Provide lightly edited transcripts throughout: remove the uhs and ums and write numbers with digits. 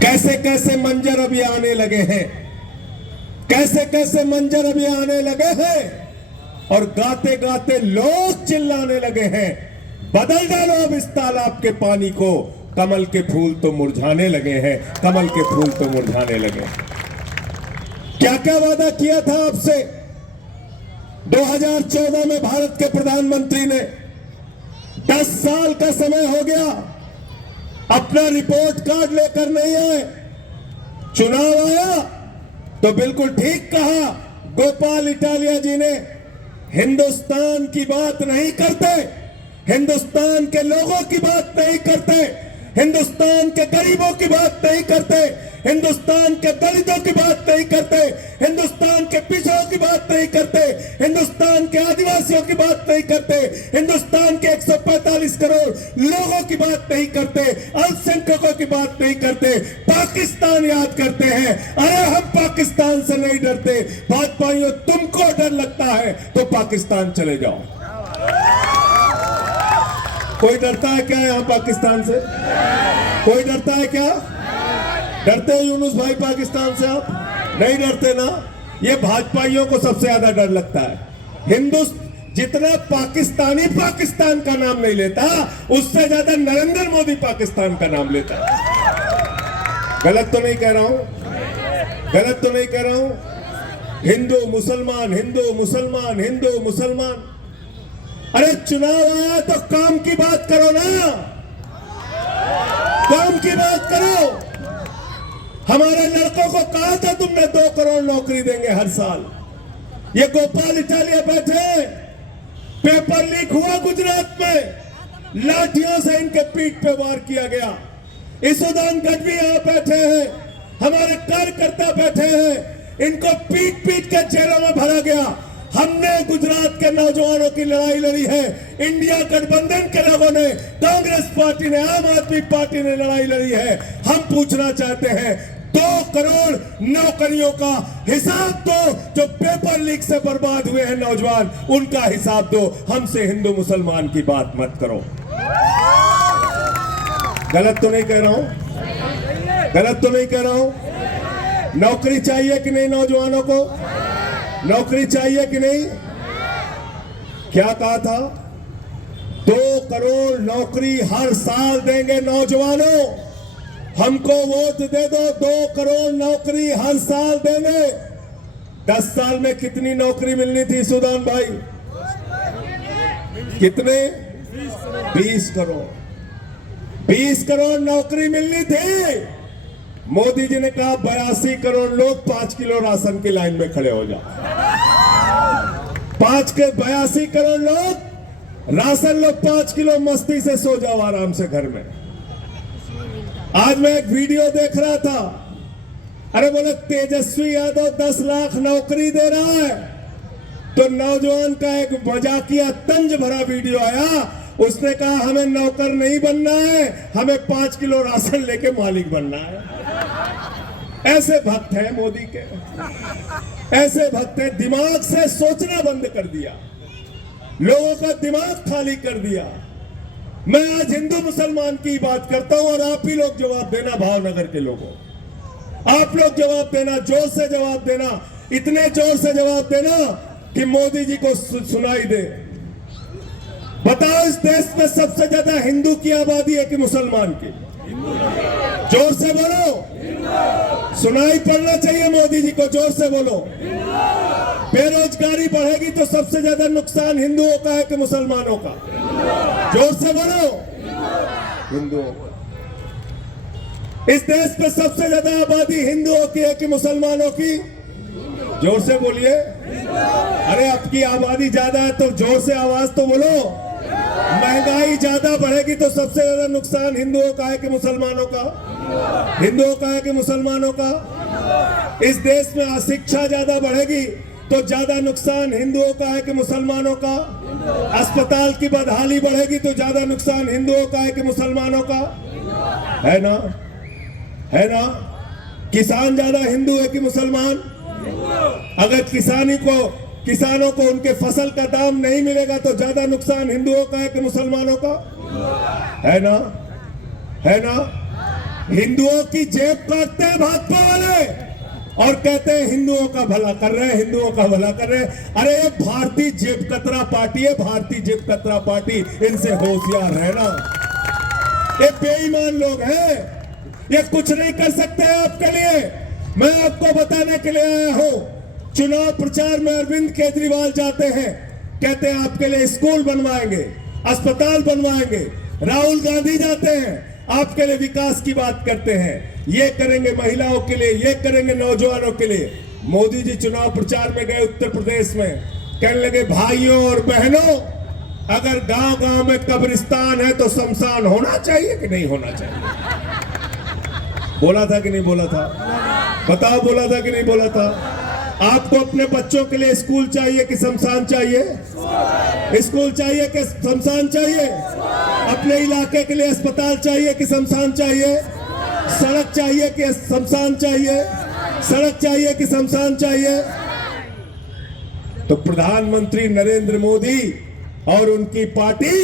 कैसे कैसे मंजर अभी आने लगे हैं, कैसे कैसे मंजर अभी आने लगे हैं और गाते गाते लोग चिल्लाने लगे हैं, बदल डालो अब इस तालाब के पानी को, कमल के फूल तो मुरझाने लगे हैं, कमल के फूल तो मुरझाने लगे हैं। क्या क्या वादा किया था आपसे? 2014 में भारत के प्रधानमंत्री ने 10 साल का समय हो गया, अपना रिपोर्ट कार्ड लेकर नहीं आए। चुनाव आया तो बिल्कुल ठीक कहा गोपाल इटालिया जी ने, हिंदुस्तान की बात नहीं करते, हिंदुस्तान के लोगों की बात नहीं करते, हिंदुस्तान के गरीबों की बात नहीं करते, हिंदुस्तान के दलितों की बात नहीं करते, हिंदुस्तान के पिछड़ों की बात नहीं करते, हिंदुस्तान के आदिवासियों की बात नहीं करते, हिंदुस्तान के 145 करोड़ लोगों की बात नहीं करते, अल्पसंख्यकों की बात नहीं करते, पाकिस्तान याद करते हैं। अरे हम पाकिस्तान से नहीं डरते। भाजपाइयों, तुमको डर लगता है तो पाकिस्तान चले जाओ। कोई डरता है क्या यहां पाकिस्तान से? कोई डरता है क्या? डरते हैं यूनुस भाई पाकिस्तान से? आप नहीं डरते ना? ये भाजपाइयों को सबसे ज्यादा डर लगता है। जितना पाकिस्तानी पाकिस्तान का नाम नहीं लेता, उससे ज्यादा नरेंद्र मोदी पाकिस्तान का नाम लेता है। गलत तो नहीं कह रहा हूं? गलत तो नहीं कह रहा हूं? हिंदू मुसलमान, हिंदू मुसलमान, हिंदू मुसलमान। अरे चुनाव आया तो काम की बात करो ना, काम की बात करो। हमारे लड़कों को कहा था तुमने 2 करोड़ नौकरी देंगे हर साल। ये गोपाल इटालिया बैठे, पेपर लीक हुआ गुजरात में, लाठियों से इनके पीठ पे वार किया गया। ईसुदान गढ़वी यहां बैठे हैं, हमारे कार्यकर्ता बैठे हैं, इनको पीट पीट के जेलों में भरा गया। हमने गुजरात के नौजवानों की लड़ाई लड़ी है, इंडिया गठबंधन के लोगों ने, कांग्रेस पार्टी ने, आम आदमी पार्टी ने लड़ाई लड़ी है। हम पूछना चाहते हैं, 2 करोड़ नौकरियों का हिसाब दो। जो पेपर लीक से बर्बाद हुए हैं नौजवान, उनका हिसाब दो। हमसे हिंदू मुसलमान की बात मत करो। गलत तो नहीं कह रहा हूं? गलत तो नहीं कह रहा हूं? नौकरी चाहिए कि नहीं नौजवानों को? नौकरी चाहिए कि नहीं? क्या कहा था? 2 करोड़ नौकरी हर साल देंगे नौजवानों। हमको वोट दे दो, 2 करोड़ नौकरी हर साल देंगे। 10 साल में कितनी नौकरी मिलनी थी सुदान भाई? कितने? 20 करोड़। 20 करोड़ नौकरी मिलनी थी। मोदी जी ने कहा 82 करोड़ लोग 5 किलो राशन की लाइन में खड़े हो जाओ। 82 करोड़ लोग राशन लो, 5 किलो, मस्ती से सो जाओ आराम से घर में। आज मैं एक वीडियो देख रहा था, अरे बोले तेजस्वी यादव 10 लाख नौकरी दे रहा है, तो नौजवान का एक मजाकिया तंज भरा वीडियो आया। उसने कहा हमें नौकर नहीं बनना है, हमें 5 किलो राशन लेके मालिक बनना है। ऐसे भक्त हैं मोदी के, ऐसे भक्त हैं। दिमाग से सोचना बंद कर दिया, लोगों का दिमाग खाली कर दिया। मैं आज हिंदू मुसलमान की बात करता हूं और आप ही लोग जवाब देना, भावनगर के लोगों, आप लोग जवाब देना, जोर से जवाब देना, इतने जोर से जवाब देना कि मोदी जी को सुनाई दे। बताओ, इस देश में सबसे ज्यादा हिंदू की आबादी है कि मुसलमान की? जोर से बोलो, सुनाई पड़ना चाहिए मोदी जी को, जोर से बोलो। बेरोजगारी बढ़ेगी तो सबसे ज्यादा नुकसान हिंदुओं का है कि मुसलमानों का? जोर से बोलो, हिंदुओं। इस देश में सबसे ज्यादा आबादी हिंदुओं की है कि मुसलमानों की? जोर से बोलिए। अरे आपकी आबादी ज्यादा है तो जोर से आवाज तो बोलो। महंगाई ज्यादा बढ़ेगी तो सबसे ज्यादा नुकसान हिंदुओं का है कि मुसलमानों का? हिंदुओं का है कि मुसलमानों का? इस देश में अशिक्षा ज्यादा बढ़ेगी तो ज्यादा नुकसान हिंदुओं का है कि मुसलमानों का? अस्पताल की बदहाली बढ़ेगी तो ज्यादा नुकसान हिंदुओं का है कि मुसलमानों का? है ना? है ना? किसान ज्यादा हिंदू है कि मुसलमान? अगर किसानों को उनके फसल का दाम नहीं मिलेगा तो ज्यादा नुकसान हिंदुओं का है कि मुसलमानों का? है ना? है ना? हिंदुओं की जेब काटते हैं भाजपा वाले और कहते हैं हिंदुओं का भला कर रहे हैं, हिंदुओं का भला कर रहे हैं। अरे ये भारतीय जेब कतरा पार्टी है, भारतीय जेब कतरा पार्टी, इनसे होशियार रहना। ये बेईमान लोग हैं, ये कुछ नहीं कर सकते आपके लिए। मैं आपको बताने के लिए आया हूं। चुनाव प्रचार में अरविंद केजरीवाल जाते हैं, कहते हैं आपके लिए स्कूल बनवाएंगे, अस्पताल बनवाएंगे। राहुल गांधी जाते हैं, आपके लिए विकास की बात करते हैं, ये करेंगे महिलाओं के लिए, ये करेंगे नौजवानों के लिए। मोदी जी चुनाव प्रचार में गए उत्तर प्रदेश में, कहने लगे भाइयों और बहनों, अगर गांव गांव में कब्रिस्तान है तो शमशान होना चाहिए कि नहीं होना चाहिए? बोला था कि नहीं बोला था? बताओ, बोला था कि नहीं बोला था? आपको अपने बच्चों के लिए स्कूल चाहिए कि शमशान चाहिए? स्कूल चाहिए कि शमशान चाहिए? अपने इलाके के लिए अस्पताल चाहिए कि शमशान चाहिए? सड़क चाहिए कि शमशान चाहिए? सड़क चाहिए कि शमशान चाहिए? तो प्रधानमंत्री नरेंद्र मोदी और उनकी पार्टी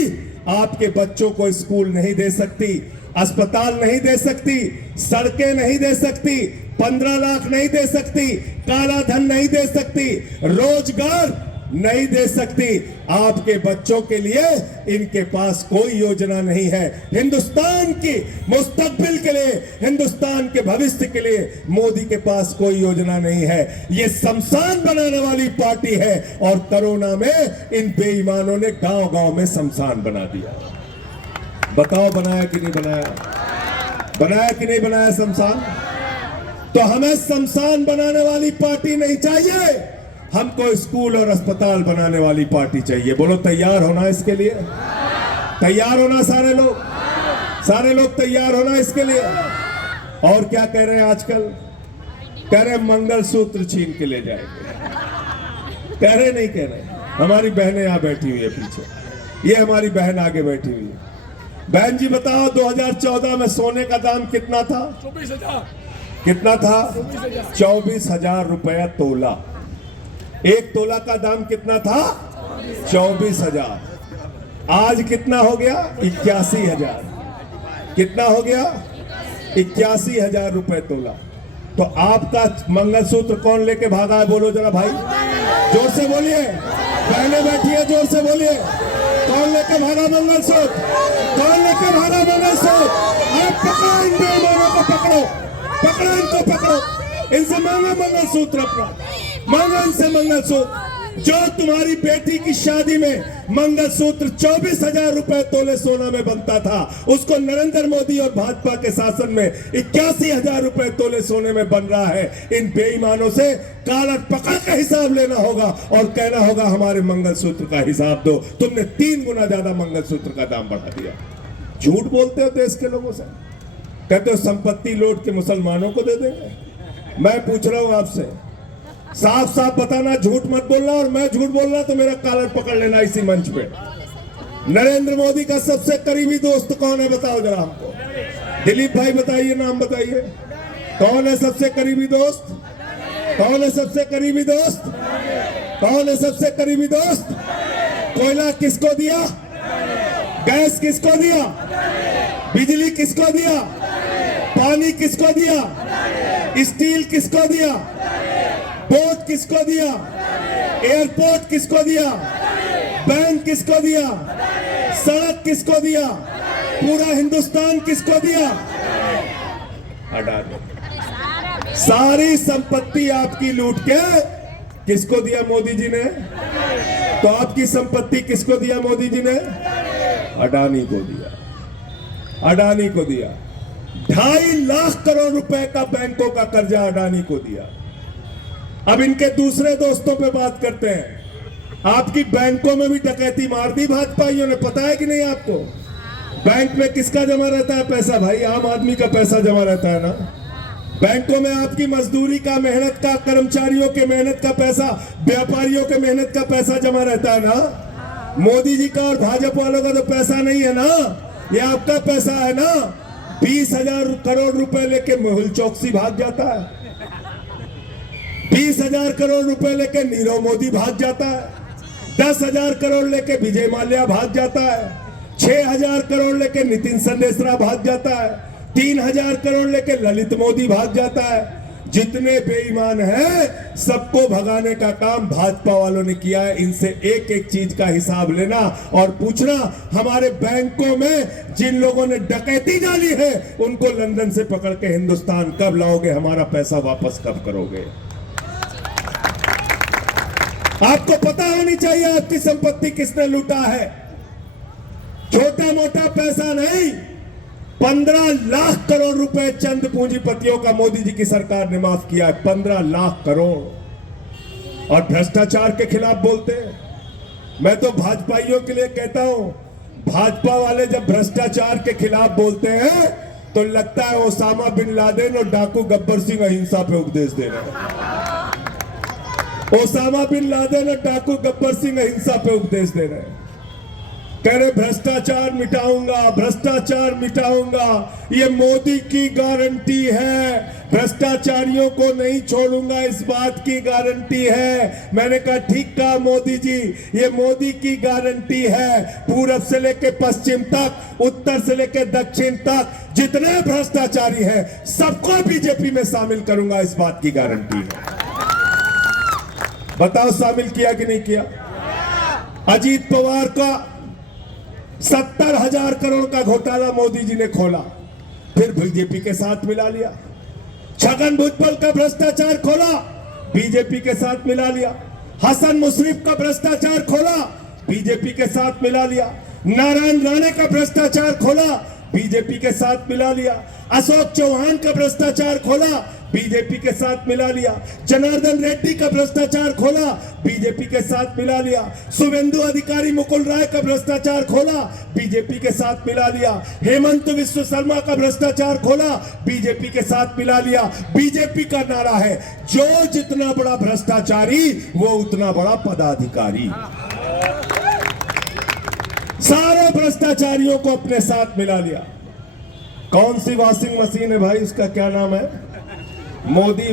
आपके बच्चों को स्कूल नहीं दे सकती, अस्पताल नहीं दे सकती, सड़कें नहीं दे सकती, 15 लाख नहीं दे सकती, काला धन नहीं दे सकती, रोजगार नहीं दे सकती। आपके बच्चों के लिए इनके पास कोई योजना नहीं है। हिंदुस्तान की मुस्तकबिल के लिए, हिंदुस्तान के भविष्य के लिए मोदी के पास कोई योजना नहीं है। ये शमशान बनाने वाली पार्टी है और कोरोना में इन बेईमानों ने गांव गांव में शमशान बना दिया। बताओ, बनाया कि नहीं बनाया? बनाया कि नहीं बनाया शमशान? तो हमें शमशान बनाने वाली पार्टी नहीं चाहिए, हमको स्कूल और अस्पताल बनाने वाली पार्टी चाहिए। बोलो, तैयार होना इसके लिए? तैयार होना सारे लोग? सारे लोग तैयार होना इसके लिए? और क्या कह रहे हैं आजकल? कह रहे मंगलसूत्र छीन के ले जाएंगे। कह रहे नहीं कह रहे? हमारी बहनें यहां बैठी हुई है पीछे, ये हमारी बहन आगे बैठी हुई है। बहन जी बताओ, 2014 में सोने का दाम कितना था? 24,000। कितना था? 24,000 रुपया तोला। एक तोला का दाम कितना था? 24,000। आज कितना हो गया? 81,000। कितना हो गया? 81,000 रुपए तोला। तो आपका मंगलसूत्र कौन लेके भागा है? बोलो जरा भाई, जोर से बोलिए। बहने बैठी है, जोर से बोलिए। कौन लेके भागा मंगलसूत्र? कौन लेके भागा मंगलसूत्र? आप पकड़ो इन बेईमानों को, पकड़ो, पकड़ो इनको, पकड़ो। इनसे मांगा मंगलसूत्र अपना, मांगा इनसे मंगलसूत्र। जो तुम्हारी बेटी की शादी में मंगलसूत्र 24,000 रुपए तोले सोना में बनता था, उसको नरेंद्र मोदी और भाजपा के शासन में 81,000 रुपए तोले सोने में बन रहा है। इन बेईमानों से कालर पकड़ का हिसाब लेना होगा और कहना होगा हमारे मंगलसूत्र का हिसाब दो। तुमने 3 गुना ज्यादा मंगलसूत्र का दाम बढ़ा दिया। झूठ बोलते हो देश के लोगों से, कहते हो संपत्ति लौट के मुसलमानों को दे देंगे। मैं पूछ रहा हूं आपसे, साफ साफ बताना, झूठ मत बोलना, और मैं झूठ बोलना तो मेरा कॉलर पकड़ लेना इसी मंच पे। नरेंद्र मोदी का सबसे करीबी दोस्त कौन है? बताओ जरा हमको। दिलीप भाई बताइए, नाम बताइए। कौन है सबसे करीबी दोस्त? कौन है सबसे करीबी दोस्त? कौन है सबसे करीबी दोस्त? कोयला किसको दिया? गैस किसको दिया? बिजली किसको दिया? पानी किसको दिया? स्टील किसको दिया? बोट किसको दिया? एयरपोर्ट किसको दिया? बैंक किसको दिया? सड़क किसको दिया? पूरा हिंदुस्तान किसको दिया? अडानी। सारी संपत्ति आपकी लूट के किसको दिया मोदी जी ने? तो आपकी संपत्ति किसको दिया मोदी जी ने? अडानी को दिया। अडानी को दिया। 2.5 लाख करोड़ रुपए का बैंकों का कर्जा अडानी को दिया। अब इनके दूसरे दोस्तों पे बात करते हैं। आपकी बैंकों में भी डकैती मार दी भाजपाइयों ने, पता है कि नहीं आपको? बैंक में किसका जमा रहता है पैसा? भाई आम आदमी का पैसा जमा रहता है ना। बैंकों में आपकी मजदूरी का, मेहनत का, कर्मचारियों के मेहनत का पैसा, व्यापारियों के मेहनत का पैसा जमा रहता है ना। मोदी जी का और भाजपा वालों का तो पैसा नहीं है ना, ये आपका पैसा है ना। 20,000 करोड़ रुपए लेके मेहुल चौकसी भाग जाता है, 20,000 करोड़ रुपए लेके नीरव मोदी भाग जाता है, 10,000 करोड़ लेके विजय माल्या भाग जाता है, 6,000 करोड़ लेके नितिन संदेशरा भाग जाता है, 3,000 करोड़ लेके ललित मोदी भाग जाता है। जितने बेईमान हैं सबको भगाने का काम भाजपा वालों ने किया है। इनसे एक एक चीज का हिसाब लेना और पूछना, हमारे बैंकों में जिन लोगों ने डकैती डाली है उनको लंदन से पकड़ के हिंदुस्तान कब लाओगे, हमारा पैसा वापस कब करोगे। आपको पता होनी चाहिए आपकी संपत्ति किसने लूटा है। छोटा मोटा पैसा नहीं, 15 लाख करोड़ रुपए चंद पूंजीपतियों का मोदी जी की सरकार ने माफ किया है। 15 लाख करोड़। और भ्रष्टाचार के खिलाफ बोलते हैं। मैं तो भाजपाइयों के लिए कहता हूं, भाजपा वाले जब भ्रष्टाचार के खिलाफ बोलते हैं तो लगता है ओसामा बिन लादेन और डाकू गब्बर सिंह अहिंसा पे उपदेश दे रहे हैं। ओसामा बिन लादेन और डाकू गब्बर सिंह अहिंसा पे उपदेश दे रहे हैं। कह रहे भ्रष्टाचार मिटाऊंगा, भ्रष्टाचार मिटाऊंगा, ये मोदी की गारंटी है, भ्रष्टाचारियों को नहीं छोड़ूंगा, इस बात की गारंटी है। मैंने कहा ठीक कहा मोदी जी, ये मोदी की गारंटी है। पूरब से लेके पश्चिम तक, उत्तर से लेके दक्षिण तक जितने भ्रष्टाचारी हैं सबको बीजेपी में शामिल करूंगा, इस बात की गारंटी है। बताओ शामिल किया कि नहीं किया। अजीत पवार का 70,000 करोड़ का घोटाला मोदी जी ने खोला, फिर बीजेपी के साथ मिला लिया। छगन भुजबल का भ्रष्टाचार खोला, बीजेपी के साथ मिला लिया। हसन मुशर्रफ का भ्रष्टाचार खोला, बीजेपी के साथ मिला लिया। नारायण राणे का भ्रष्टाचार खोला, बीजेपी के साथ मिला लिया। अशोक चौहान का भ्रष्टाचार खोला, बीजेपी के साथ मिला लिया। जनार्दन रेड्डी का भ्रष्टाचार खोला, बीजेपी के साथ मिला लिया। शुभेंदु अधिकारी मुकुल राय का भ्रष्टाचार खोला, बीजेपी के साथ मिला लिया। हेमंत विश्व शर्मा का भ्रष्टाचार खोला, बीजेपी के साथ मिला लिया। बीजेपी का नारा है, जो जितना बड़ा भ्रष्टाचारी वो उतना बड़ा पदाधिकारी। सारे भ्रष्टाचारियों को अपने साथ मिला लिया। कौन सी वॉशिंग मशीन है भाई, उसका क्या नाम है? Modi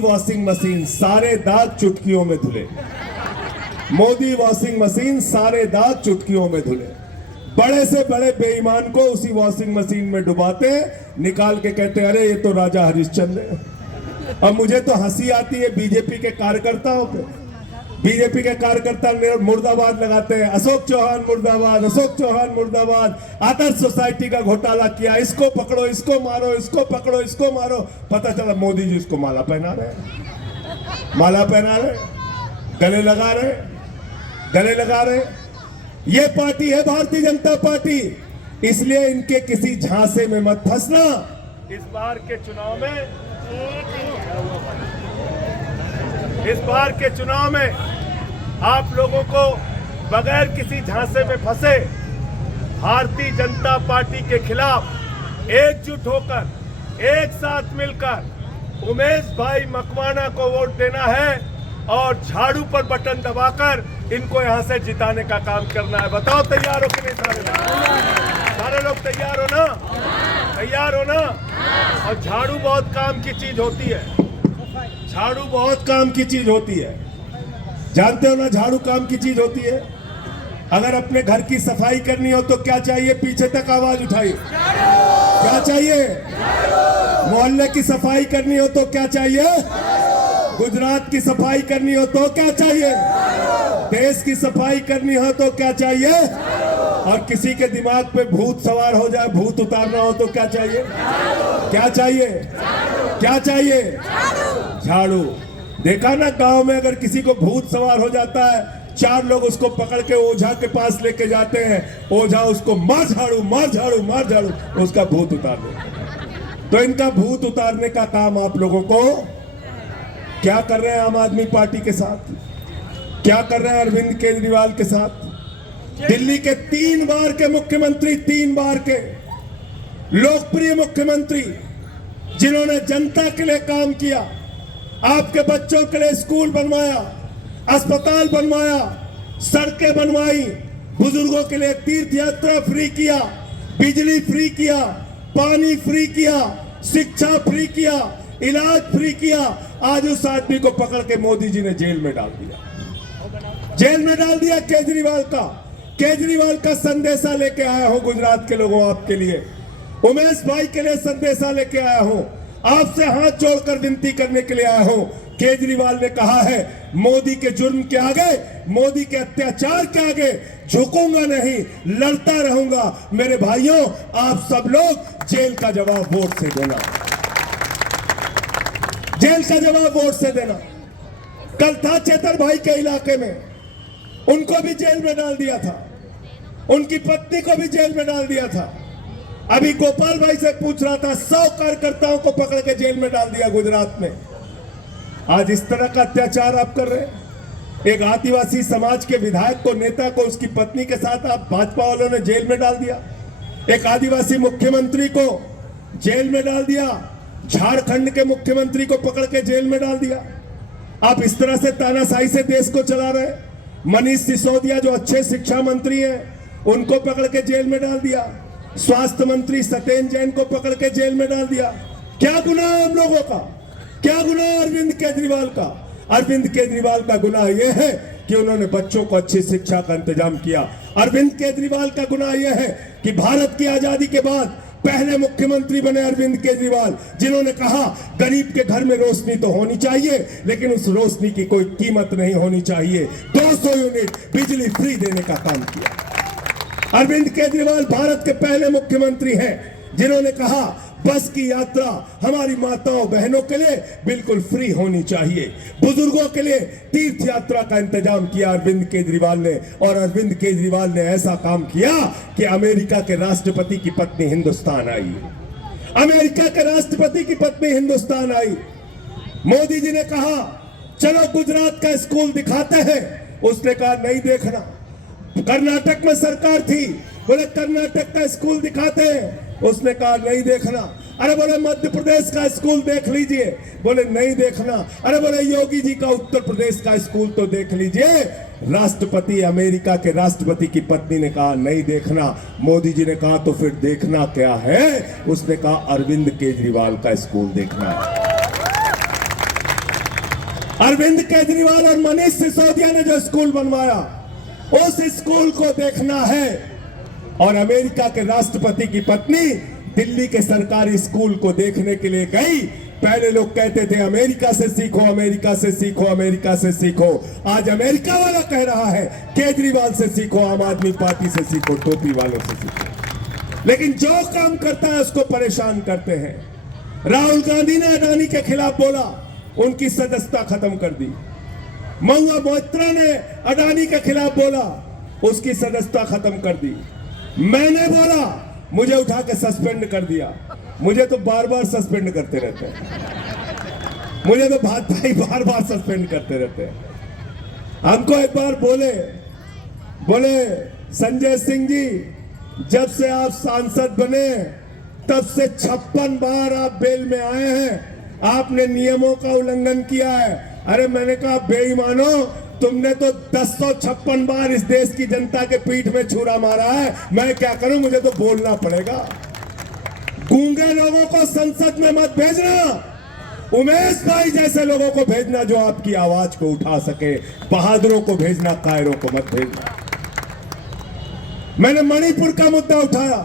washing machine. सारे दाग चुटकियों में धुले। मोदी वॉशिंग मशीन सारे दाग चुटकियों में धुले। बड़े से बड़े बेईमान को उसी वॉशिंग मशीन में डुबाते, निकाल के कहते हैं अरे ये तो राजा हरिश्चंद्र है। अब मुझे तो हंसी आती है बीजेपी के कार्यकर्ताओं पे। बीजेपी के कार्यकर्ता मुर्दाबाद लगाते हैं, अशोक चौहान मुर्दाबाद, अशोक चौहान मुर्दाबाद। आदर्श सोसाइटी का घोटाला किया, इसको पकड़ो, इसको मारो, इसको पकड़ो, इसको मारो। पता चला मोदी जी इसको माला पहना रहे, माला पहना रहे, गले लगा रहे, गले लगा रहे। ये पार्टी है भारतीय जनता पार्टी, इसलिए इनके किसी झांसे में मत फंसना। इस बार के चुनाव में आप लोगों को बगैर किसी झांसे में फंसे भारतीय जनता पार्टी के खिलाफ एकजुट होकर एक साथ मिलकर उमेश भाई मकवाना को वोट देना है और झाड़ू पर बटन दबाकर इनको यहां से जिताने का काम करना है। बताओ तैयार हो कि नहीं? सारे लोग तैयार हो ना? तैयार हो ना? और झाड़ू बहुत काम की चीज होती है। झाड़ू बहुत काम की चीज होती है, जानते हो ना? झाड़ू काम की चीज होती है। अगर अपने घर की सफाई करनी हो तो क्या चाहिए? पीछे तक आवाज उठाइए। क्या चाहिए? मोहल्ले की सफाई करनी हो तो क्या चाहिए? गुजरात की सफाई करनी हो तो क्या चाहिए? देश की सफाई करनी हो तो क्या चाहिए? और किसी के दिमाग पे भूत सवार हो जाए, भूत उतारना हो तो क्या चाहिए? क्या चाहिए? क्या चाहिए? झाड़ू। देखा ना गांव में अगर किसी को भूत सवार हो जाता है, 4 लोग उसको पकड़ के ओझा के पास लेके जाते हैं। ओझा उसको मार झाड़ू, मार झाड़ू, मार झाड़ू, उसका भूत उतार दे। तो इनका भूत उतारने का काम आप लोगों को क्या कर रहे हैं आम आदमी पार्टी के साथ, क्या कर रहे हैं अरविंद केजरीवाल के साथ? दिल्ली के 3 बार के मुख्यमंत्री, 3 बार के लोकप्रिय मुख्यमंत्री जिन्होंने जनता के लिए काम किया, आपके बच्चों के लिए स्कूल बनवाया, अस्पताल बनवाया, सड़कें बनवाई, बुजुर्गों के लिए तीर्थ यात्रा फ्री किया, बिजली फ्री किया, पानी फ्री किया, शिक्षा फ्री किया, इलाज फ्री किया। आज उस आदमी को पकड़ के मोदी जी ने जेल में डाल दिया। जेल में डाल दिया केजरीवाल का। केजरीवाल का संदेशा लेके आया हूं गुजरात के लोगों आपके लिए, उमेश भाई के लिए संदेशा लेके आया हूं, आपसे हाथ जोड़कर विनती करने के लिए आया हूं। केजरीवाल ने कहा है मोदी के जुर्म के आगे, मोदी के अत्याचार के आगे झुकूंगा नहीं, लड़ता रहूंगा। मेरे भाइयों, आप सब लोग जेल का जवाब वोट से देना, जेल का जवाब वोट से देना। कल था चेतर भाई के इलाके में, उनको भी जेल में डाल दिया था, उनकी पत्नी को भी जेल में डाल दिया था। अभी गोपाल भाई से पूछ रहा था, 100 कार्यकर्ताओं को पकड़ के जेल में डाल दिया गुजरात में। आज इस तरह का अत्याचार आप कर रहे हैं। एक आदिवासी समाज के विधायक को, नेता को, उसकी पत्नी के साथ आप भाजपा वालों ने जेल में डाल दिया। एक आदिवासी मुख्यमंत्री को जेल में डाल दिया, झारखंड के मुख्यमंत्री को पकड़ के जेल में डाल दिया। आप इस तरह से तानाशाही से देश को चला रहे हैं। मनीष सिसोदिया जो अच्छे शिक्षा मंत्री हैं, उनको पकड़ के जेल में डाल दिया। स्वास्थ्य मंत्री सत्येंद्र जैन को पकड़ के जेल में डाल दिया। क्या गुनाह है हम लोगों का? क्या गुनाह है अरविंद केजरीवाल का? अरविंद केजरीवाल का गुनाह यह है कि उन्होंने बच्चों को अच्छी शिक्षा का इंतजाम किया। अरविंद केजरीवाल का गुनाह यह है कि भारत की आजादी के बाद पहले मुख्यमंत्री बने अरविंद केजरीवाल, जिन्होंने कहा गरीब के घर में रोशनी तो होनी चाहिए, लेकिन उस रोशनी की कोई कीमत नहीं होनी चाहिए। 200 यूनिट बिजली फ्री देने का काम किया। अरविंद केजरीवाल भारत के पहले मुख्यमंत्री हैं जिन्होंने कहा बस की यात्रा हमारी माताओं बहनों के लिए बिल्कुल फ्री होनी चाहिए। बुजुर्गों के लिए तीर्थ यात्रा का इंतजाम किया अरविंद केजरीवाल ने। और अरविंद केजरीवाल ने ऐसा काम किया कि अमेरिका के राष्ट्रपति की पत्नी हिंदुस्तान आई। अमेरिका के राष्ट्रपति की पत्नी हिंदुस्तान आई। मोदी जी ने कहा चलो गुजरात का स्कूल दिखाते हैं, उसने कहा नहीं देखना। कर्नाटक में सरकार थी, बोले कर्नाटक का स्कूल दिखाते हैं, उसने कहा नहीं देखना। अरे बोले मध्य प्रदेश का स्कूल देख लीजिए, बोले नहीं देखना। अरे बोले योगी जी का उत्तर प्रदेश का स्कूल तो देख लीजिए। राष्ट्रपति, अमेरिका के राष्ट्रपति की पत्नी ने कहा नहीं देखना। मोदी जी ने कहा तो फिर देखना क्या है? उसने कहा अरविंद केजरीवाल का स्कूल देखना है। अरविंद केजरीवाल और मनीष सिसोदिया ने जो स्कूल बनवाया, उस स्कूल को देखना है। और अमेरिका के राष्ट्रपति की पत्नी दिल्ली के सरकारी स्कूल को देखने के लिए गई। पहले लोग कहते थे अमेरिका से सीखो, अमेरिका से सीखो, अमेरिका से सीखो। आज अमेरिका वाला कह रहा है केजरीवाल से सीखो, आम आदमी पार्टी से सीखो, टोपी वालों से सीखो। लेकिन जो काम करता है उसको परेशान करते हैं। राहुल गांधी ने अडानी के खिलाफ बोला, उनकी सदस्यता खत्म कर दी। महुआ मोइत्रा ने अडानी के खिलाफ बोला, उसकी सदस्यता खत्म कर दी। मैंने बोला, मुझे उठा के सस्पेंड कर दिया। मुझे तो बार बार सस्पेंड करते रहते हैं, मुझे तो भाई बार बार सस्पेंड करते रहते हैं। हमको एक बार बोले संजय सिंह जी, जब से आप सांसद बने तब से 56 बार आप बेल में आए हैं, आपने नियमों का उल्लंघन किया है। अरे मैंने कहा बेईमानो, तुमने तो 1056 बार इस देश की जनता के पीठ में छुरा मारा है। मैं क्या करूं, मुझे तो बोलना पड़ेगा। गूंगे लोगों को संसद में मत भेजना, उमेश भाई जैसे लोगों को भेजना जो आपकी आवाज को उठा सके। बहादुरों को भेजना, कायरों को मत भेजना। मैंने मणिपुर का मुद्दा उठाया,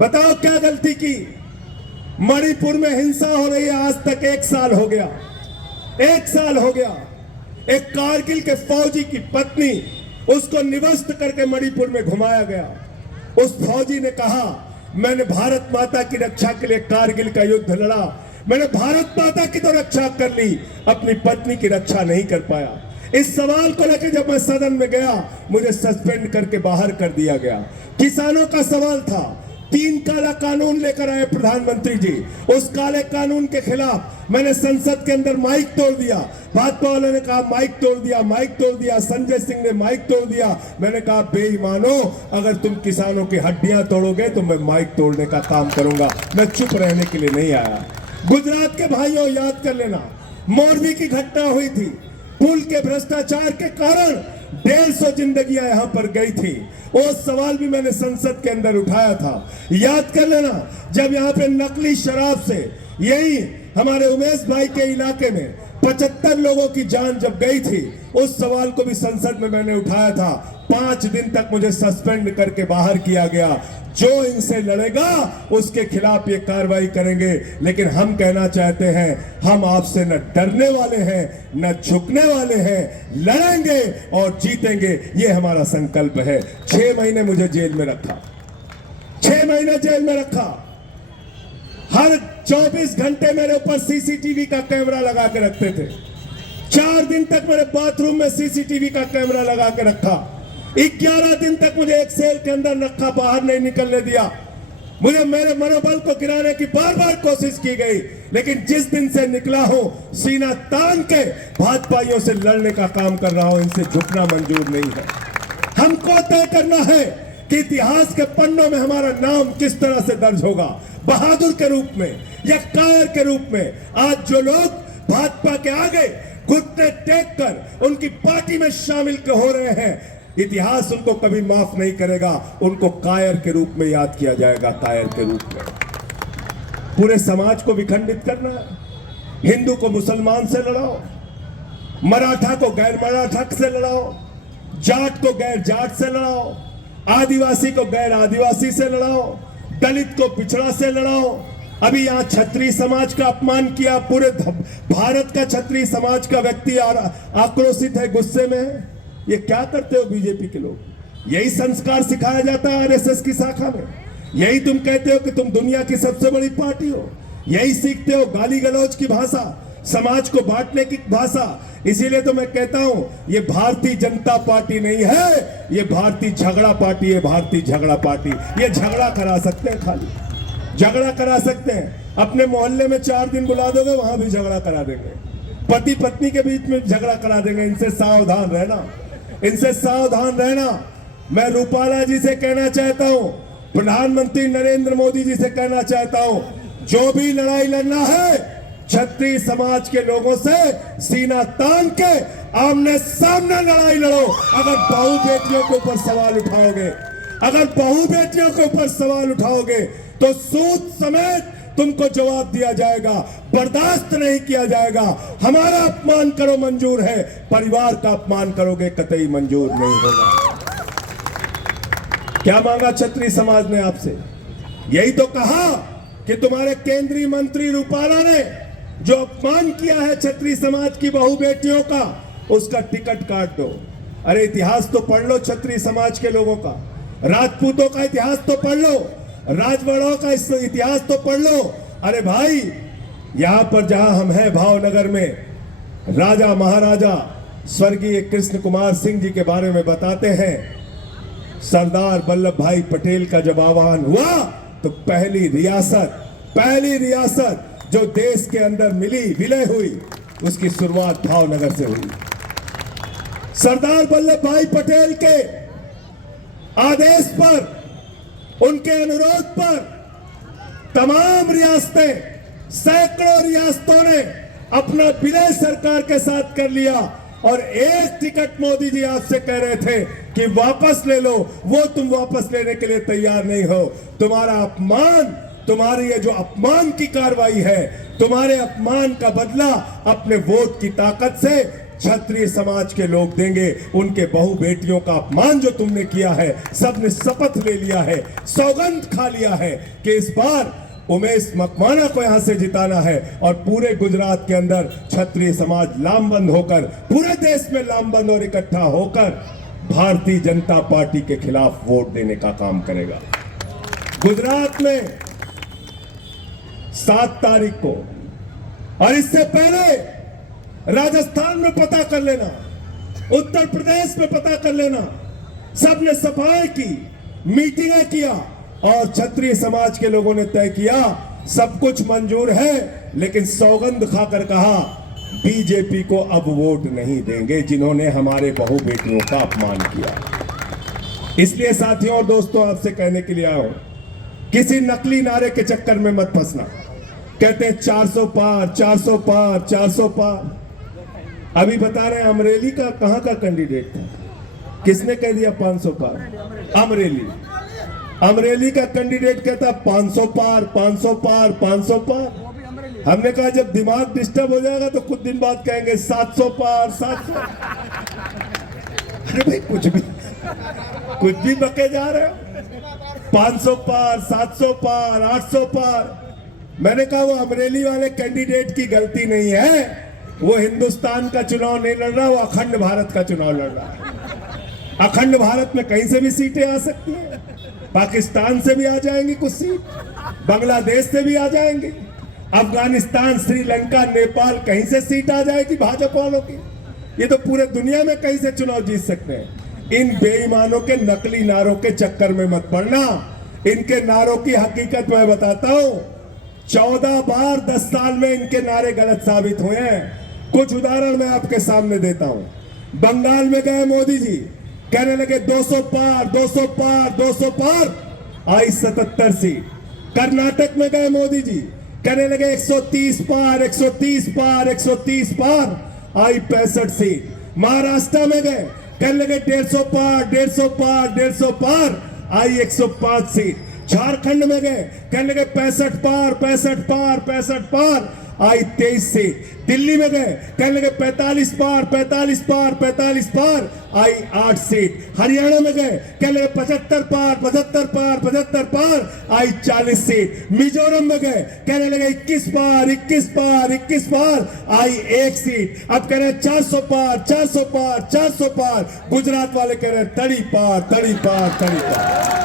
बताओ क्या गलती की? मणिपुर में हिंसा हो रही है, आज तक 1 साल हो गया, 1 साल हो गया। एक कारगिल के फौजी की पत्नी, उसको निवस्त करके मणिपुर में घुमाया गया। उस फौजी ने कहा मैंने भारत माता की रक्षा के लिए कारगिल का युद्ध लड़ा, मैंने भारत माता की तो रक्षा कर ली, अपनी पत्नी की रक्षा नहीं कर पाया। इस सवाल को लेकर जब मैं सदन में गया, मुझे सस्पेंड करके बाहर कर दिया गया। किसानों का सवाल था, 3 काला कानून लेकर आए प्रधानमंत्री जी। उस काले कानून के खिलाफ मैंने संसद के अंदर माइक तोड़ दिया। भाजपा वालों ने कहा माइक तोड़ दिया, माइक तोड़ दिया। संजय सिंह ने माइक तोड़ दिया। मैंने कहा बेईमानो, अगर तुम किसानों की हड्डियां तोड़ोगे तो मैं माइक तोड़ने का काम करूंगा। मैं चुप रहने के लिए नहीं आया। गुजरात के भाइयों, याद कर लेना, मोरबी की घटना हुई थी। पुल के भ्रष्टाचार के कारण 150 जिंदगियां यहां पर गई थी। वो सवाल भी मैंने संसद के अंदर उठाया था। याद कर लेना, जब यहां पे नकली शराब से, यही हमारे उमेश भाई के इलाके में 75 लोगों की जान जब गई थी, उस सवाल को भी संसद में मैंने उठाया था। 5 दिन तक मुझे सस्पेंड करके बाहर किया गया। जो इनसे लड़ेगा उसके खिलाफ ये कार्रवाई करेंगे। लेकिन हम कहना चाहते हैं, हम आपसे न डरने वाले हैं, न झुकने वाले हैं, लड़ेंगे और जीतेंगे, ये हमारा संकल्प है। 6 महीने मुझे जेल में रखा, 6 महीने जेल में रखा। हर 24 घंटे मेरे ऊपर सीसीटीवी का कैमरा लगा के रखते थे। 4 दिन तक मेरे बाथरूम में सीसीटीवी का कैमरा लगा के रखा। 11 दिन तक मुझे एक सेल के अंदर रखा, बाहर नहीं निकलने दिया। मुझे मेरे मनोबल को गिराने की बार बार कोशिश की गई, लेकिन जिस दिन से निकला हूं, सीना तान के भाजपाइयों से लड़ने का काम कर रहा हूं। इनसे झुकना मंजूर नहीं है। हमको तय करना है कि इतिहास के पन्नों में हमारा नाम किस तरह से दर्ज होगा, बहादुर के रूप में या कायर के रूप में। आज जो लोग भाजपा के आगे घुटने टेक कर उनकी पार्टी में शामिल हो रहे हैं, इतिहास उनको कभी माफ नहीं करेगा। उनको कायर के रूप में याद किया जाएगा, कायर के रूप में। पूरे समाज को विखंडित करना है। हिंदू को मुसलमान से लड़ाओ, मराठा को गैर मराठा से लड़ाओ, जाट को गैर जाट से लड़ाओ, आदिवासी को गैर आदिवासी से लड़ाओ, दलित को पिछड़ा से लड़ाओ। अभी यहां क्षत्रिय समाज का अपमान किया, पूरे भारत का क्षत्रिय समाज का व्यक्ति आक्रोशित है, गुस्से में है। ये क्या करते हो बीजेपी के लोग? यही संस्कार सिखाया जाता है आरएसएस की शाखा में। यही तुम कहते हो कि तुम दुनिया की सबसे बड़ी पार्टी हो। यही सीखते हो गाली गलौज की भाषा, समाज को बांटने की भाषा। इसीलिए तो मैं कहता हूं, ये भारतीय जनता पार्टी नहीं है, ये भारतीय झगड़ा पार्टी है। भारतीय झगड़ा पार्टी, ये झगड़ा करा सकते हैं, खाली झगड़ा करा सकते हैं। अपने मोहल्ले में 4 दिन बुला दोगे, वहां भी झगड़ा करा देंगे। पति पत्नी के बीच में झगड़ा करा देंगे। इनसे सावधान रहना, इनसे सावधान रहना। मैं रूपाला जी से कहना चाहता हूं, प्रधानमंत्री नरेंद्र मोदी जी से कहना चाहता हूं, जो भी लड़ाई लड़ना है क्षत्रिय समाज के लोगों से सीना तान के आमने सामने लड़ाई लड़ो। अगर बहू बेटियों के ऊपर सवाल उठाओगे, अगर बहू बेटियों के ऊपर सवाल उठाओगे तो सूद समेत तुमको जवाब दिया जाएगा, बर्दाश्त नहीं किया जाएगा। हमारा अपमान करो मंजूर है, परिवार का अपमान करोगे कतई मंजूर नहीं होगा। क्या मांगा क्षत्रिय समाज ने आपसे? यही तो कहा कि तुम्हारे केंद्रीय मंत्री रूपाला ने जो अपमान किया है क्षत्रिय समाज की बहू बेटियों का, उसका टिकट काट दो। अरे इतिहास तो पढ़ लो क्षत्रिय समाज के लोगों का, राजपूतों का इतिहास तो पढ़ लो, राजवाड़ों का इतिहास तो पढ़ लो। अरे भाई, यहां पर जहां हम हैं भावनगर में, राजा महाराजा स्वर्गीय कृष्ण कुमार सिंह जी के बारे में बताते हैं। सरदार वल्लभ भाई पटेल का जब आह्वान हुआ तो पहली रियासत जो देश के अंदर मिली, विलय हुई, उसकी शुरुआत भावनगर से हुई। सरदार वल्लभ भाई पटेल के आदेश पर, उनके अनुरोध पर तमाम रियासतें, सैकड़ों रियासतों ने अपना विलय सरकार के साथ कर लिया। और एक टिकट मोदी जी आपसे कह रहे थे कि वापस ले लो, वो तुम वापस लेने के लिए तैयार नहीं हो। तुम्हारा अपमान, तुम्हारी ये जो अपमान की कार्रवाई है, तुम्हारे अपमान का बदला अपने वोट की ताकत से क्षत्रिय समाज के लोग देंगे। उनके बहू बेटियों का अपमान जो तुमने किया है, सबने शपथ ले लिया है, सौगंध खा लिया है कि इस बार उमेश मकवाना को यहां से जिताना है और पूरे गुजरात के अंदर क्षत्रिय समाज लामबंद होकर, पूरे देश में लामबंद और इकट्ठा होकर भारतीय जनता पार्टी के खिलाफ वोट देने का काम करेगा। गुजरात में 7 तारीख को, और इससे पहले राजस्थान में पता कर लेना, उत्तर प्रदेश में पता कर लेना। सबने सफाई की, मीटिंगें किया और क्षत्रिय समाज के लोगों ने तय किया सब कुछ मंजूर है, लेकिन सौगंध खाकर कहा बीजेपी को अब वोट नहीं देंगे जिन्होंने हमारे बहू बेटियों का अपमान किया। इसलिए साथियों और दोस्तों, आपसे कहने के लिए आया हूं, किसी नकली नारे के चक्कर में मत फंसना। कहते हैं 400 पार, 400 पार, 400 पार। अभी बता रहे हैं अमरेली का कहां का कैंडिडेट था, किसने कह दिया 500 पार? अमरेली का कैंडिडेट कहता 500 पार, 500 पार, 500 पार। हमने कहा जब दिमाग डिस्टर्ब हो जाएगा तो कुछ दिन बाद कहेंगे 700 पार 700। अरे भाई कुछ भी बके जा रहे हो। 500 पार 700 पार 800 पार। मैंने कहा वो अमरेली वाले कैंडिडेट की गलती नहीं है, वो हिंदुस्तान का चुनाव नहीं लड़ रहा, वो अखंड भारत का चुनाव लड़ रहा है। अखंड भारत में कहीं से भी सीटें आ सकती हैं, पाकिस्तान से भी आ जाएंगी कुछ सीट, बांग्लादेश से भी आ जाएंगी, अफगानिस्तान, श्रीलंका, नेपाल, कहीं से सीट आ जाएगी भाजपा वालों की। ये तो पूरे दुनिया में कहीं से चुनाव जीत सकते हैं। इन बेईमानों के नकली नारों के चक्कर में मत पड़ना। इनके नारों की हकीकत मैं बताता हूं। 14 बार 10 साल में इनके नारे गलत साबित हुए हैं। कुछ उदाहरण मैं आपके सामने देता हूं। बंगाल में गए मोदी जी, कहने लगे 200 पार 200 पार 200 पार, आई 77 सीट। कर्नाटक में गए मोदी जी, कहने लगे 130 पार 130 पार 130 पार, आई 65 सीट। महाराष्ट्र में गए, कहने लगे 150 पार 150 पार 150 पार, आई 105 सीट। झारखंड में गए, कहने लगे 65 पार 65 पार 65 पार, आई 23 सीट। दिल्ली में गए, कहने लगे 45 पार 45 पार 45 पार, आई 8 सीट। हरियाणा में गए, कहने लगे 75 पार 75 पार 75 पार, आई 40 सीट। मिजोरम में गए, कहने लगे 21 पार 21 पार 21 पार, आई 1 सीट। अब कह रहे हैं 400 पार 400 पार 400 पार। गुजरात वाले कह रहे हैं 30 पार 30 पार 30 पार।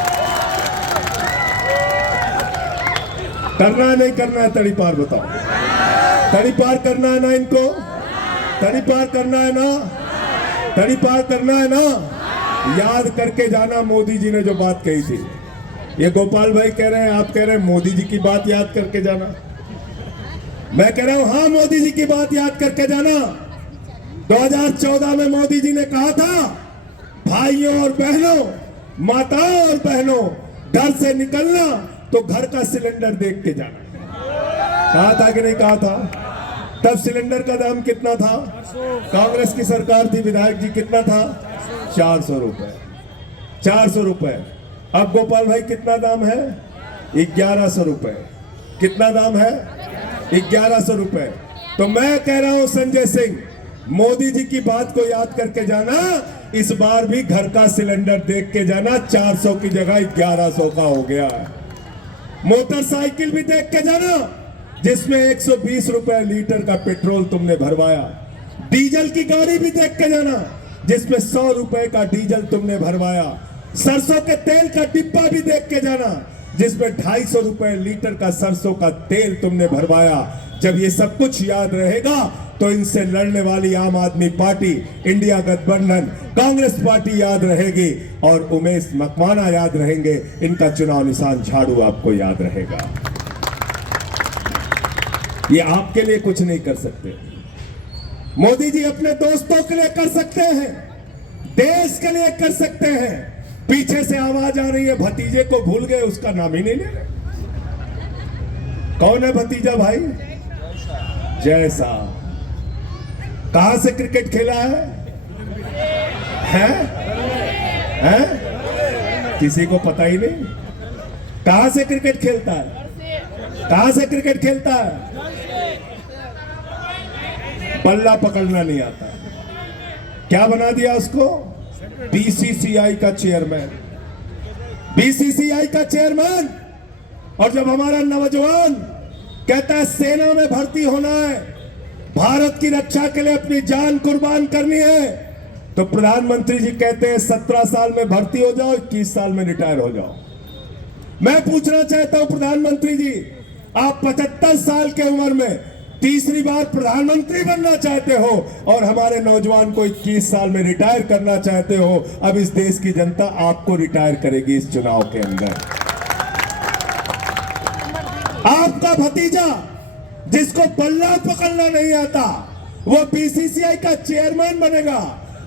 करना है नहीं करना है 30 पार, बताओ। 30 पार करना है ना इनको? 30 पार करना है ना? 30 पार करना है ना? याद करके जाना मोदी जी ने जो बात कही थी। ये गोपाल भाई कह रहे हैं, आप कह रहे हैं मोदी जी की बात याद करके जाना। मैं कह रहा हूं हाँ, मोदी जी की बात याद करके जाना। 2014 में मोदी जी ने कहा था, भाइयों और बहनों, माताओं और बहनों, घर से निकलना तो घर का सिलेंडर देख के जाना। कहा था कि नहीं कहा था? तब सिलेंडर का दाम कितना था? कांग्रेस की सरकार थी, विधायक जी, कितना था? 400 रुपए। 400 रुपए। अब गोपाल भाई कितना दाम है? 1100 रुपए। कितना दाम है? 1100 रुपए। तो मैं कह रहा हूं संजय सिंह, मोदी जी की बात को याद करके जाना। इस बार भी घर का सिलेंडर देख के जाना। 400 की जगह 1100 का हो गया। मोटरसाइकिल भी देख के जाना, जिसमें 120 रुपए लीटर का पेट्रोल तुमने भरवाया। डीजल की गाड़ी भी देख के जाना, जिसमें 100 रुपए का डीजल तुमने भरवाया। सरसों के तेल का डिब्बा भी देख के जाना, जिसमें 250 रुपए लीटर का सरसों का तेल तुमने भरवाया। जब ये सब कुछ याद रहेगा तो इनसे लड़ने वाली आम आदमी पार्टी, इंडिया गठबंधन, कांग्रेस पार्टी याद रहेगी और उमेश मकवाना याद रहेंगे। इनका चुनाव निशान झाड़ू आपको याद रहेगा। ये आपके लिए कुछ नहीं कर सकते। मोदी जी अपने दोस्तों के लिए कर सकते हैं, देश के लिए कर सकते हैं। पीछे से आवाज आ रही है, भतीजे को भूल गए, उसका नाम ही नहीं ले रहे। कौन है भतीजा भाई? जैसा। कहां से क्रिकेट खेला है? हैं? किसी को पता ही नहीं। कहां से क्रिकेट खेलता है? कहां से क्रिकेट खेलता है? बल्ला पकड़ना नहीं आता। क्या बना दिया उसको? बीसीसीआई का चेयरमैन। बीसीसीआई का चेयरमैन। और जब हमारा नौजवान कहता है सेना में भर्ती होना है, भारत की रक्षा के लिए अपनी जान कुर्बान करनी है, तो प्रधानमंत्री जी कहते हैं 17 साल में भर्ती हो जाओ, 21 साल में रिटायर हो जाओ। मैं पूछना चाहता हूं प्रधानमंत्री जी, आप 75 साल के उम्र में तीसरी बार प्रधानमंत्री बनना चाहते हो और हमारे नौजवान को 21 साल में रिटायर करना चाहते हो। अब इस देश की जनता आपको रिटायर करेगी इस चुनाव के अंदर। आपका भतीजा जिसको बल्ला पकड़ना नहीं आता, वो बीसीसीआई का चेयरमैन बनेगा।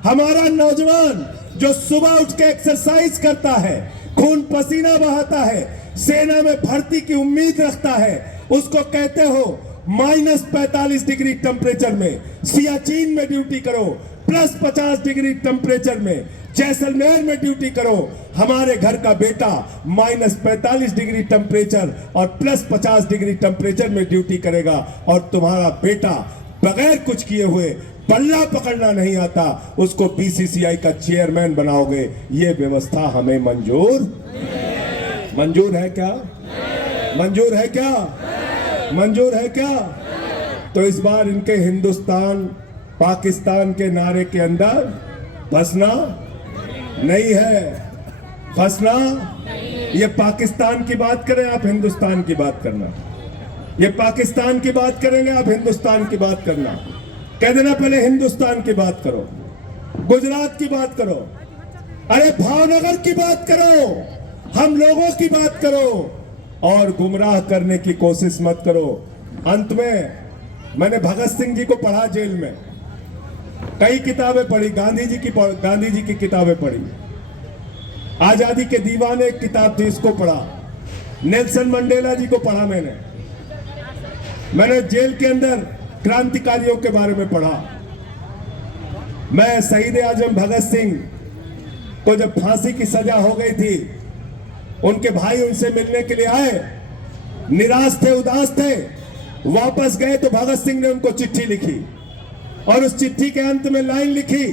हमारा नौजवान जो सुबह उठ के एक्सरसाइज करता है, खून पसीना बहाता है, सेना में भर्ती की उम्मीद रखता है, उसको कहते हो -45 डिग्री टेम्परेचर में सियाचिन में ड्यूटी करो, +50 डिग्री टेम्परेचर में जैसलमेर में ड्यूटी करो, हमारे घर का बेटा -45 डिग्री टेम्परेचर और +50 डिग्री टेम्परेचर में ड्यूटी करेगा, और तुम्हारा बेटा बगैर कुछ किए हुए, बल्ला पकड़ना नहीं आता, उसको बीसीसीआई का चेयरमैन बनाओगे। ये व्यवस्था हमें मंजूर है क्या? मंजूर है क्या? मंजूर है क्या? तो इस बार इनके हिंदुस्तान पाकिस्तान के नारे के अंदर फंसना नहीं है, फंसना। ये पाकिस्तान की बात करें, आप हिंदुस्तान की बात करना। ये पाकिस्तान की बात करेंगे, आप हिंदुस्तान की बात करना। कह देना पहले हिंदुस्तान की बात करो, गुजरात की बात करो, अरे भावनगर की बात करो, हम लोगों की बात करो, और गुमराह करने की कोशिश मत करो। अंत में मैंने भगत सिंह जी को पढ़ा जेल में, कई किताबें पढ़ी, गांधी जी की किताबें पढ़ी, आजादी के दीवाने एक किताब थी, इसको पढ़ा, नेल्सन मंडेला जी को पढ़ा मैंने जेल के अंदर क्रांतिकारियों के बारे में पढ़ा। मैं शहीद आजम भगत सिंह को जब फांसी की सजा हो गई थी, उनके भाई उनसे मिलने के लिए आए, निराश थे, उदास थे, वापस गए तो भगत सिंह ने उनको चिट्ठी लिखी, और उस चिट्ठी के अंत में लाइन लिखी।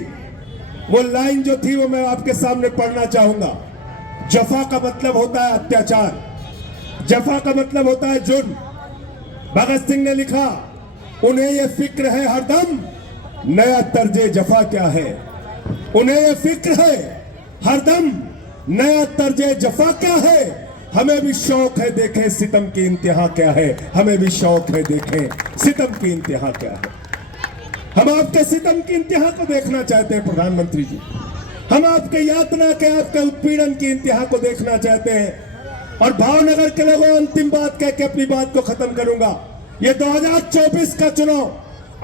वो लाइन जो थी वो मैं आपके सामने पढ़ना चाहूंगा। जफा का मतलब होता है अत्याचार, जफा का मतलब होता है जुर्म। भगत सिंह ने लिखा, उन्हें यह फिक्र है हरदम नया तर्जे जफा क्या है, उन्हें यह फिक्र है हरदम नया तर्जे जफा क्या है। हमें भी शौक है देखें सितम की इंतहा क्या है, हमें भी शौक है देखें सितम की इंतहा क्या है। हम आपके सितम की इंतहा को देखना चाहते हैं प्रधानमंत्री जी, हम आपके यातना के, आपके उत्पीड़न की इंतहा को देखना चाहते हैं। और भावनगर के लोगों, अंतिम बात कह के अपनी बात को खत्म करूंगा, ये 2024 का चुनाव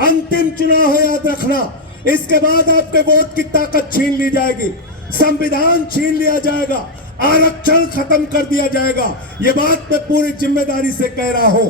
अंतिम चुनाव है, याद रखना। इसके बाद आपके वोट की ताकत छीन ली जाएगी, संविधान छीन लिया जाएगा, आरक्षण खत्म कर दिया जाएगा। ये बात मैं पूरी जिम्मेदारी से कह रहा हूं।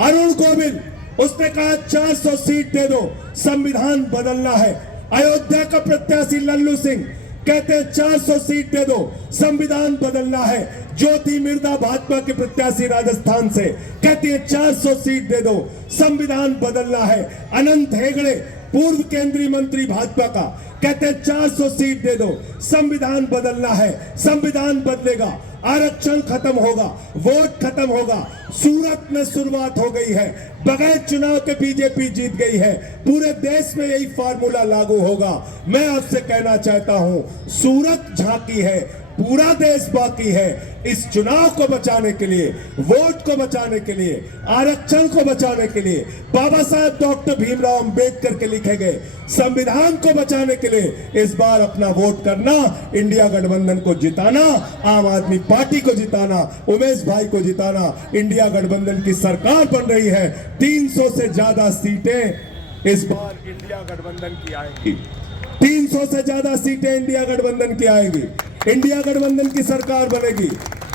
अरुण गोविल, उसने कहा 400 सीट दे दो, संविधान बदलना है। अयोध्या का प्रत्याशी लल्लू सिंह कहते हैं 400 सीट दे दो, संविधान बदलना है। ज्योति मिर्धा भाजपा के प्रत्याशी राजस्थान से कहती है 400 सीट दे दो, संविधान बदलना है। अनंत हेगड़े, पूर्व केंद्रीय मंत्री भाजपा का, कहते हैं 400 सीट दे दो, संविधान बदलना है। संविधान बदलेगा, आरक्षण खत्म होगा, वोट खत्म होगा। सूरत में शुरुआत हो गई है, बगैर चुनाव के बीजेपी जीत गई है। पूरे देश में यही फार्मूला लागू होगा। मैं आपसे कहना चाहता हूं, सूरत झांकी है, पूरा देश बाकी है। इस चुनाव को बचाने के लिए, वोट को बचाने के लिए, आरक्षण को बचाने के लिए, बाबा साहब डॉक्टर भीमराव अंबेडकर के लिखे गए संविधान को बचाने के लिए इस बार अपना वोट करना, इंडिया गठबंधन को जिताना, आम आदमी पार्टी को जिताना, उमेश भाई को जिताना। इंडिया गठबंधन की सरकार बन रही है, 300 से ज्यादा सीटें इस बार इंडिया गठबंधन की आएंगी, 300 से ज्यादा सीटें इंडिया गठबंधन की आएंगी। इंडिया गठबंधन की सरकार बनेगी,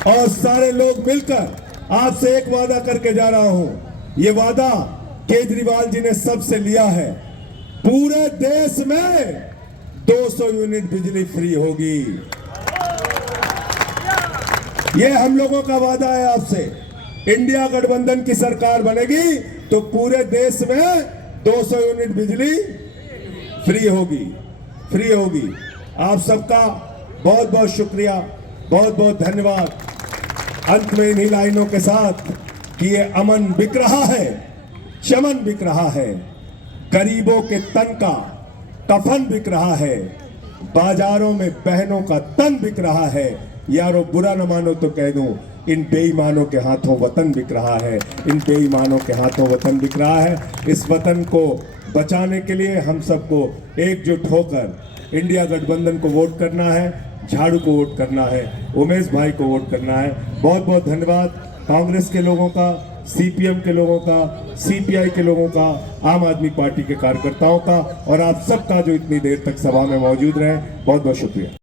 और सारे लोग मिलकर आपसे एक वादा करके जा रहा हूं। ये वादा केजरीवाल जी ने सबसे लिया है, पूरे देश में 200 यूनिट बिजली फ्री होगी। ये हम लोगों का वादा है आपसे। इंडिया गठबंधन की सरकार बनेगी तो पूरे देश में 200 यूनिट बिजली फ्री होगी, फ्री होगी। आप सबका बहुत बहुत शुक्रिया, बहुत बहुत धन्यवाद। अंत में इन्हीं लाइनों के साथ कि ये अमन बिक रहा है, चमन बिक रहा है, गरीबों के तन का कफन बिक रहा है, बाजारों में बहनों का तन बिक रहा है। यारो बुरा न मानो तो कह दूं, इन बेईमानों के हाथों वतन बिक रहा है, इन बेईमानों के हाथों वतन बिक रहा है। इस वतन को बचाने के लिए हम सबको एकजुट होकर इंडिया गठबंधन को वोट करना है, झाड़ू को वोट करना है, उमेश भाई को वोट करना है। बहुत बहुत धन्यवाद कांग्रेस के लोगों का, सीपीएम के लोगों का, सीपीआई के लोगों का, आम आदमी पार्टी के कार्यकर्ताओं का, और आप सबका जो इतनी देर तक सभा में मौजूद रहे। बहुत बहुत शुक्रिया।